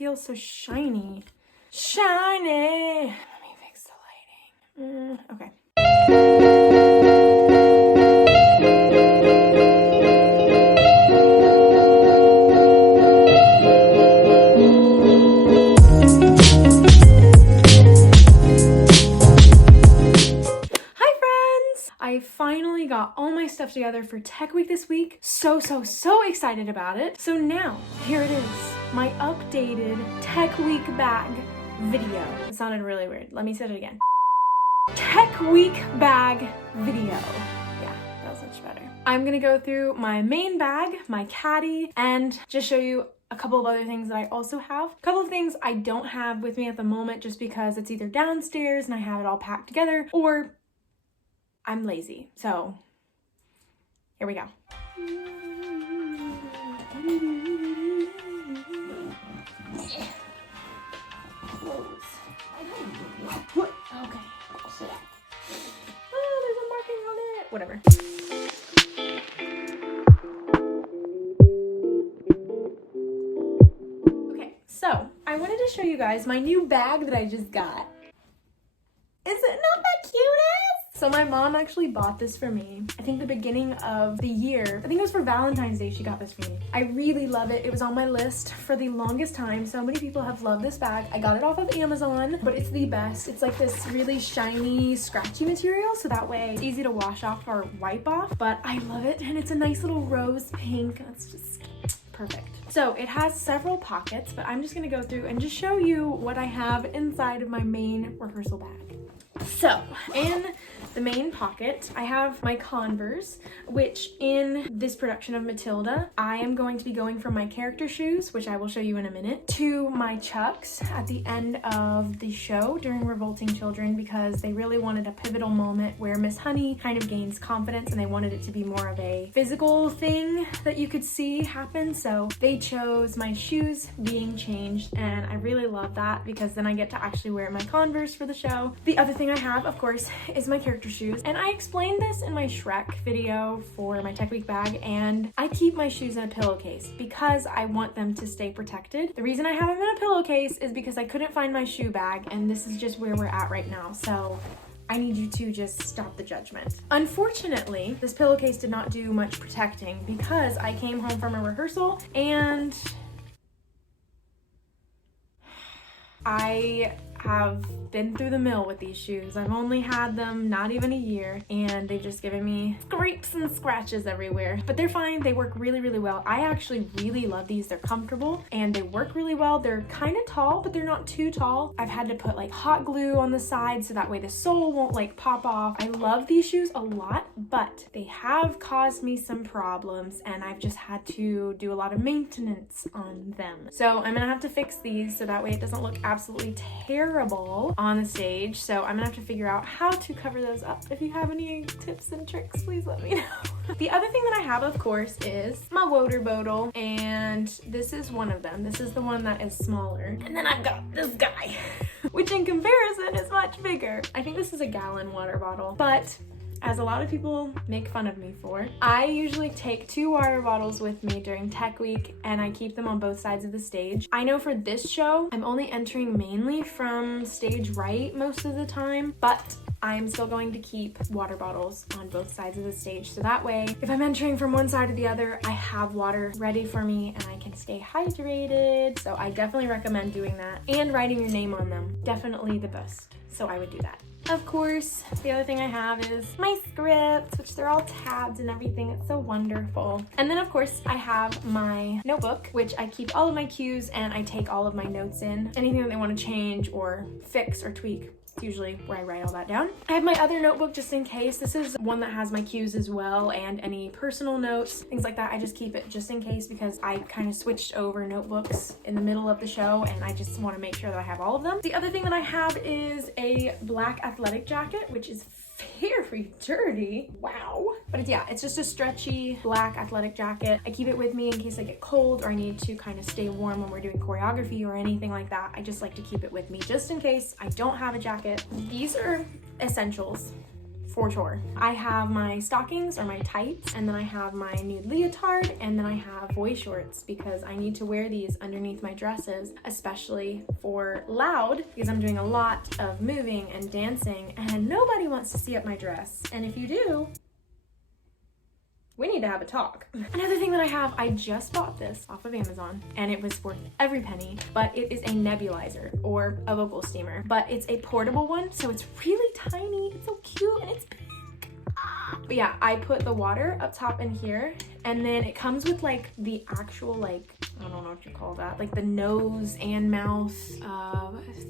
feels so shiny. Shiny! Let me fix the lighting. Okay. I finally got all my stuff together for Tech Week this week. So excited about it. So now, here it is, my updated Tech Week bag video. It sounded really weird. Let me say it again. Tech Week bag video. Yeah, that was much better. I'm gonna go through my main bag, my Caddy, and just show you a couple of other things that I also have. A couple of things I don't have with me at the moment just because it's either downstairs and I have it all packed together, or I'm lazy. So here we go. Okay. Oh, there's a marking on it. Whatever. Okay, so I wanted to show you guys my new bag that I just got. Is it not the cutest? So my mom actually bought this for me, I think the beginning of the year. I think it was for Valentine's Day she got this for me. I really love it. It was on my list for the longest time. So many people have loved this bag. I got it off of Amazon, but it's the best. It's like this really shiny, scratchy material, so that way it's easy to wash off or wipe off, but I love it. And it's a nice little rose pink. That's just perfect. So it has several pockets, but I'm just gonna go through and just show you what I have inside of my main rehearsal bag. So in the main pocket, I have my Converse, which in this production of Matilda, I am going to be going from my character shoes, which I will show you in a minute, to my Chucks at the end of the show during Revolting Children, because they really wanted a pivotal moment where Miss Honey kind of gains confidence and they wanted it to be more of a physical thing that you could see happen. So they chose my shoes being changed, and I really love that because then I get to actually wear my Converse for the show. The other thing I have, of course, is my character shoes, and I explained this in my Shrek video for my Tech Week bag, and I keep my shoes in a pillowcase because I want them to stay protected. The reason I have them in a pillowcase is because I couldn't find my shoe bag, and this is just where we're at right now, so I need you to just stop the judgment. Unfortunately, this pillowcase did not do much protecting because I came home from a rehearsal and I have been through the mill with these shoes. I've only had them not even a year, and they've just given me scrapes and scratches everywhere, but they're fine. They work really well. I actually really love these. They're comfortable and they work really well. They're kind of tall, but they're not too tall. I've had to put like hot glue on the side so that way the sole won't like pop off. I love these shoes a lot, but they have caused me some problems and I've just had to do a lot of maintenance on them. So I'm gonna have to fix these so that way it doesn't look absolutely terrible on the stage. So I'm gonna have to figure out how to cover those up. If you have any tips and tricks, please let me know. The other thing that I have, of course, is my water bottle, and this is one of them. This is the one that is smaller. And then I've got this guy, which in comparison is much bigger. I think this is a gallon water bottle, but as a lot of people make fun of me for, I usually take 2 water bottles with me during Tech Week and I keep them on both sides of the stage. I know for this show, I'm only entering mainly from stage right most of the time, but I'm still going to keep water bottles on both sides of the stage. So that way, if I'm entering from one side or the other, I have water ready for me and I can stay hydrated. So I definitely recommend doing that, and writing your name on them. Definitely the best. So I would do that. Of course, the other thing I have is my scripts, which they're all tabs and everything. It's so wonderful. And then of course I have my notebook, which I keep all of my cues and I take all of my notes in. Anything that they want to change or fix or tweak, it's usually where I write all that down. I have my other notebook just in case. This is one that has my cues as well and any personal notes, things like that. I just keep it just in case because I kind of switched over notebooks in the middle of the show and I just want to make sure that I have all of them. The other thing that I have is a black athletic jacket, which is very dirty. Wow. But it's just a stretchy black athletic jacket. I keep it with me in case I get cold or I need to kind of stay warm when we're doing choreography or anything like that. I just like to keep it with me just in case I don't have a jacket. These are essentials for sure. I have my stockings or my tights, and then I have my nude leotard, and then I have boy shorts because I need to wear these underneath my dresses, especially for loud, because I'm doing a lot of moving and dancing and nobody wants to see up my dress. And if you do, we need to have a talk. Another thing that I have, I just bought this off of Amazon and it was worth every penny, but it is a nebulizer or a vocal steamer, but it's a portable one. So it's really tiny. It's so cute and it's pink. But yeah, I put the water up top in here, and then it comes with like the actual, like, I don't know what you call that, like the nose and mouth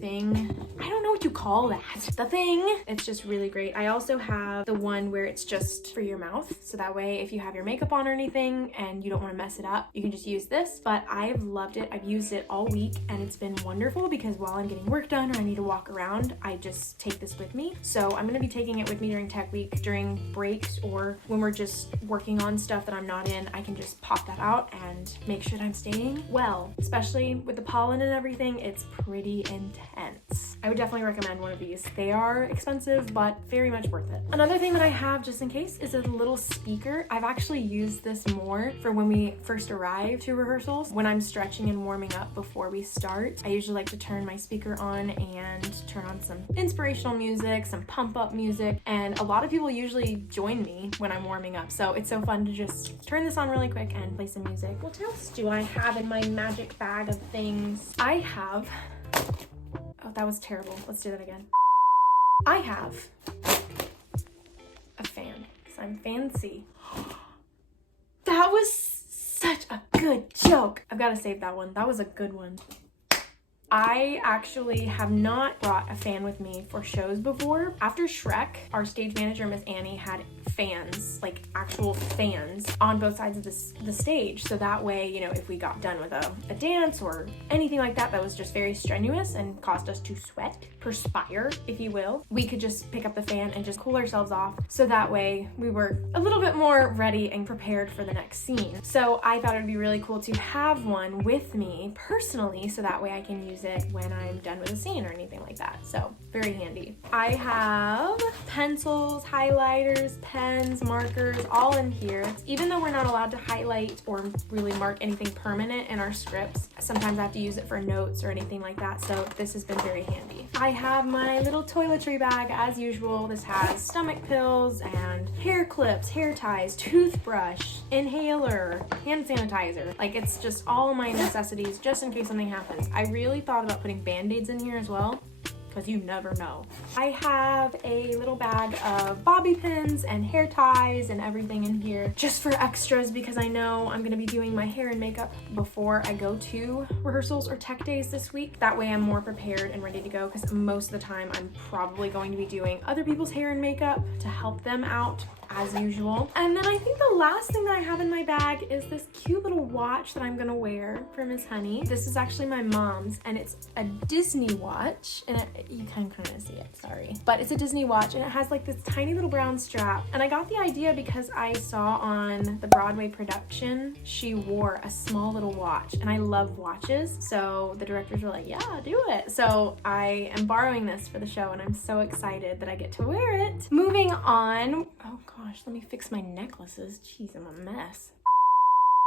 thing. I don't know what you call that. The thing. It's just really great. I also have the one where it's just for your mouth. So that way, if you have your makeup on or anything and you don't want to mess it up, you can just use this. But I've loved it. I've used it all week and it's been wonderful because while I'm getting work done or I need to walk around, I just take this with me. So I'm going to be taking it with me during tech week, during breaks, or when we're just working on stuff that I'm not in. I can just pop that out and make sure that I'm staying well, especially with the pollen and everything. It's pretty intense. I would definitely recommend one of these. They are expensive, but very much worth it. Another thing that I have just in case is a little speaker. I've actually used this more for when we first arrive to rehearsals. When I'm stretching and warming up before we start, I usually like to turn my speaker on and turn on some inspirational music, some pump up music, and a lot of people usually join me when I'm warming up. So it's so fun to just turn this on really quick and play some music. What else do I have in my magic bag of things? I have, oh, that was terrible. Let's do that again. I have a fan, because I'm fancy. That was such a good joke. I've got to save that one. That was a good one. I actually have not brought a fan with me for shows before. After Shrek, our stage manager, Miss Annie, had fans, like actual fans, on both sides of the stage. So that way, you know, if we got done with a dance or anything like that that was just very strenuous and caused us to sweat, perspire, if you will, we could just pick up the fan and just cool ourselves off. So that way we were a little bit more ready and prepared for the next scene. So I thought it'd be really cool to have one with me personally, so that way I can use it when I'm done with a scene or anything like that. So very handy. I have pencils, highlighters, pens, markers, all in here. Even though we're not allowed to highlight or really mark anything permanent in our scripts, sometimes I have to use it for notes or anything like that. So this has been very handy. I have my little toiletry bag as usual. This has stomach pills and hair clips, hair ties, toothbrush, inhaler, hand sanitizer. Like, it's just all my necessities just in case something happens. I really thought about putting band-aids in here as well, because you never know. I have a little bag of bobby pins and hair ties and everything in here just for extras, because I know I'm gonna be doing my hair and makeup before I go to rehearsals or tech days this week. That way I'm more prepared and ready to go, because most of the time I'm probably going to be doing other people's hair and makeup to help them out as usual. And then I think the last thing that I have in my bag is this cute little watch that I'm gonna wear for Miss Honey. This is actually my mom's, and it's a Disney watch, and you can kind of see it, sorry. But it's a Disney watch, and it has like this tiny little brown strap. And I got the idea because I saw on the Broadway production, she wore a small little watch, and I love watches. So the directors were like, yeah, do it. So I am borrowing this for the show, and I'm so excited that I get to wear it. Moving on, oh gosh, let me fix my necklaces. Jeez, I'm a mess.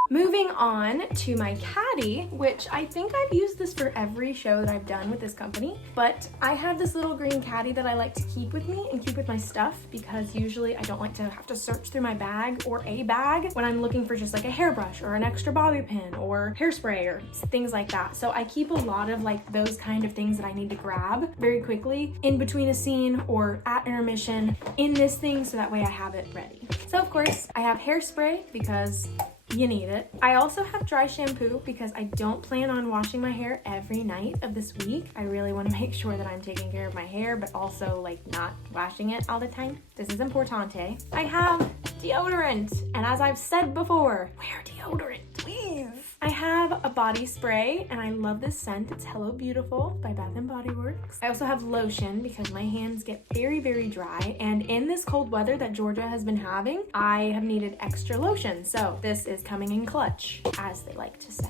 Moving on to my Caddy, which I think I've used this for every show that I've done with this company, but I have this little green Caddy that I like to keep with me and keep with my stuff, because usually I don't like to have to search through my bag or a bag when I'm looking for just like a hairbrush or an extra bobby pin or hairspray or things like that. So I keep a lot of like those kind of things that I need to grab very quickly in between a scene or at intermission in this thing, so that way I have it ready. So of course I have hairspray because you need it. I also have dry shampoo because I don't plan on washing my hair every night of this week. I really want to make sure that I'm taking care of my hair, but also like not washing it all the time. This is importante. I have deodorant, and as I've said before, wear deodorant, please. I have a body spray, and I love this scent. It's Hello Beautiful by Bath & Body Works. I also have lotion because my hands get very, very dry, and in this cold weather that Georgia has been having, I have needed extra lotion. So this is coming in clutch, as they like to say.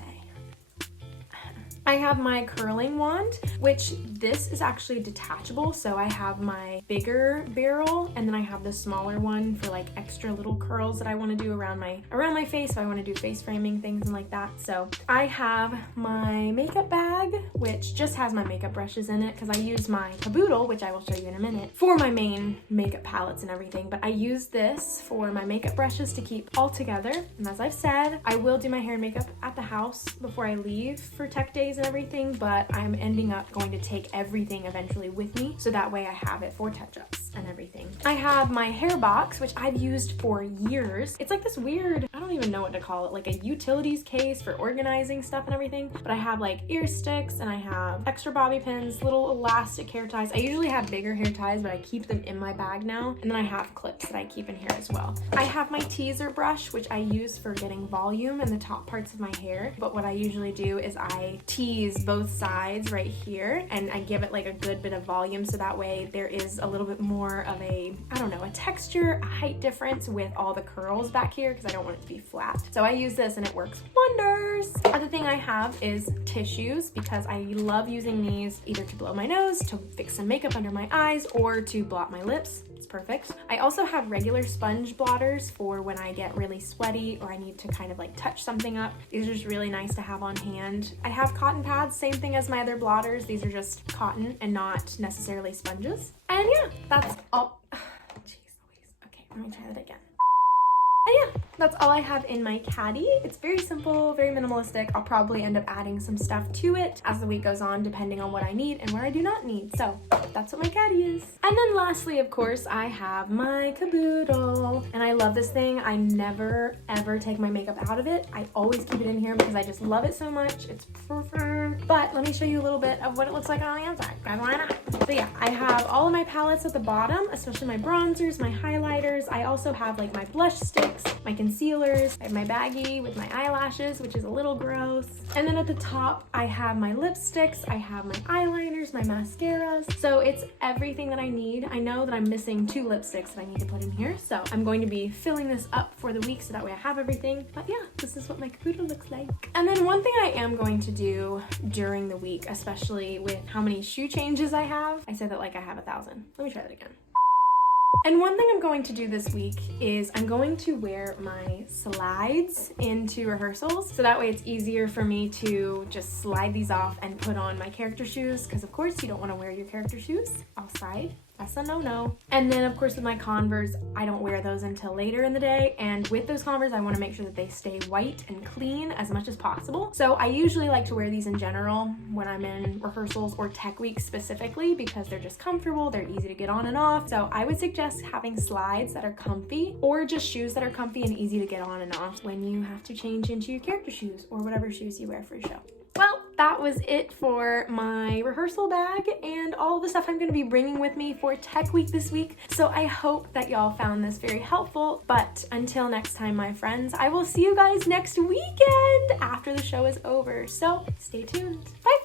I have my curling wand, which this is actually detachable. So I have my bigger barrel and then I have the smaller one for like extra little curls that I want to do around my face if I want to do face framing things and like that. So I have my makeup bag, which just has my makeup brushes in it because I use my Caboodle, which I will show you in a minute, for my main makeup palettes and everything. But I use this for my makeup brushes to keep all together. And as I've said, I will do my hair and makeup at the house before I leave for tech days and everything, but I'm ending up going to take everything eventually with me so that way I have it for touch-ups and everything. I have my hair box, which I've used for years. It's like this weird, I don't even know what to call it, like a utilities case for organizing stuff and everything. But I have like ear sticks and I have extra bobby pins, little elastic hair ties. I usually have bigger hair ties, but I keep them in my bag now. And then I have clips that I keep in here as well. I have my teaser brush, which I use for getting volume in the top parts of my hair. But what I usually do is I tease both sides right here and I give it like a good bit of volume so that way there is a little bit more of a, I don't know, a texture, a height difference with all the curls back here because I don't want it to be flat. So I use this and it works wonders. Other thing I have is tissues because I love using these either to blow my nose, to fix some makeup under my eyes, or to blot my lips. It's perfect. I also have regular sponge blotters for when I get really sweaty or I need to kind of like touch something up. These are just really nice to have on hand. I have cotton pads, same thing as my other blotters. These are just cotton and not necessarily sponges. And yeah, that's all. Jeez Louise. Okay, let me try that again. And yeah, that's all I have in my caddy. It's very simple, very minimalistic. I'll probably end up adding some stuff to it as the week goes on, depending on what I need and what I do not need. So that's what my caddy is. And then lastly, of course, I have my Caboodle. And I love this thing. I never, ever take my makeup out of it. I always keep it in here because I just love it so much. It's perfect. But let me show you a little bit of what it looks like on the outside. Why not? So yeah, I have all of my palettes at the bottom, especially my bronzers, my highlighters. I also have like my blush sticks, my concealers. I have my baggie with my eyelashes, which is a little gross. And then at the top, I have my lipsticks, I have my eyeliners, my mascaras. So it's everything that I need. I know that I'm missing 2 lipsticks that I need to put in here. So I'm going to be filling this up for the week so that way I have everything. But yeah, this is what my Caboodle looks like. And then one thing I am going to do during the week, especially with how many shoe changes I have. I said that like I have 1,000. Let me try that again. And one thing I'm going to do this week is I'm going to wear my slides into rehearsals. So that way it's easier for me to just slide these off and put on my character shoes. Because of course you don't want to wear your character shoes outside. That's a no-no. And then of course with my Converse, I don't wear those until later in the day. And with those Converse, I want to make sure that they stay white and clean as much as possible. So I usually like to wear these in general when I'm in rehearsals or tech week specifically because they're just comfortable, they're easy to get on and off. So I would suggest having slides that are comfy or just shoes that are comfy and easy to get on and off when you have to change into your character shoes or whatever shoes you wear for your show. Well, that was it for my rehearsal bag and all the stuff I'm going to be bringing with me for Tech Week this week. So I hope that y'all found this very helpful. But until next time, my friends, I will see you guys next weekend after the show is over. So stay tuned. Bye.